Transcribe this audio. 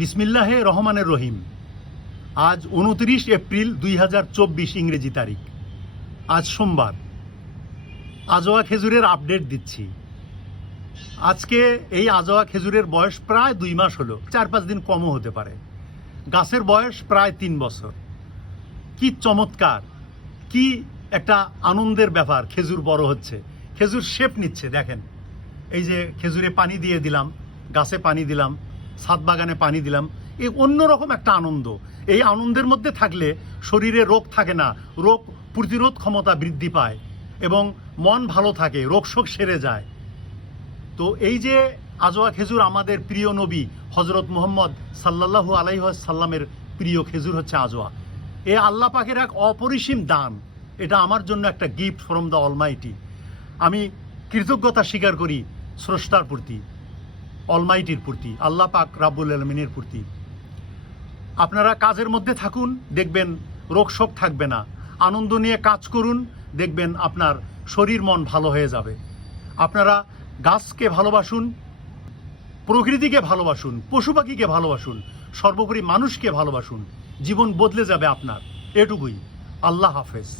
বিসমিল্লাহে রহমানের রহিম। আজ 29 এপ্রিল 2024 ইংরেজি তারিখ। আজ সোমবার। আজোয়া খেজুরের আপডেট দিচ্ছি। আজকে এই আজোয়া খেজুরের বয়স প্রায় 2 মাস হলো, 4-5 দিন কমও হতে পারে। গাছের বয়স প্রায় 3 বছর। কি চমৎকার, কি একটা আনন্দের ব্যাপার। খেজুর বড় হচ্ছে, খেজুর শেপ নিচ্ছে। দেখেন, এই যে খেজুরে পানি দিয়ে দিলাম, গাছে পানি দিলাম, ছাদ বাগানে পানি দিলাম, এই অন্যরকম একটা আনন্দ। এই আনন্দের মধ্যে থাকলে শরীরে রোগ থাকে না, রোগ প্রতিরোধ ক্ষমতা বৃদ্ধি পায় এবং মন ভালো থাকে, রোগ শোক সেরে যায়। তো এই যে আজোয়া খেজুর, আমাদের প্রিয় নবী হজরত মুহাম্মদ সাল্লাল্লাহু আলাইহি ওয়াসাল্লামের প্রিয় খেজুর হচ্ছে আজোয়া। এ আল্লাহ পাকের এক অপরিসীম দান। এটা আমার জন্য একটা গিফট ফ্রম দ্য অলমাইটি। আমি কৃতজ্ঞতা স্বীকার করি স্রষ্টার প্রতি, অলমাইটির প্রতি, আল্লাহ পাক রাব্বুল আলামিনের প্রতি। আপনারা কাজের মধ্যে থাকুন, দেখবেন রোগ শোক থাকবে না। আনন্দ নিয়ে কাজ করুন, দেখবেন আপনার শরীর মন ভালো হয়ে যাবে। আপনারা গাছকে ভালোবাসুন, প্রকৃতিকে ভালোবাসুন, পশু পাখিকে ভালোবাসুন, সর্বোপরি মানুষকে ভালোবাসুন। জীবন বদলে যাবে আপনার। এটুকুই। আল্লাহ হাফেজ।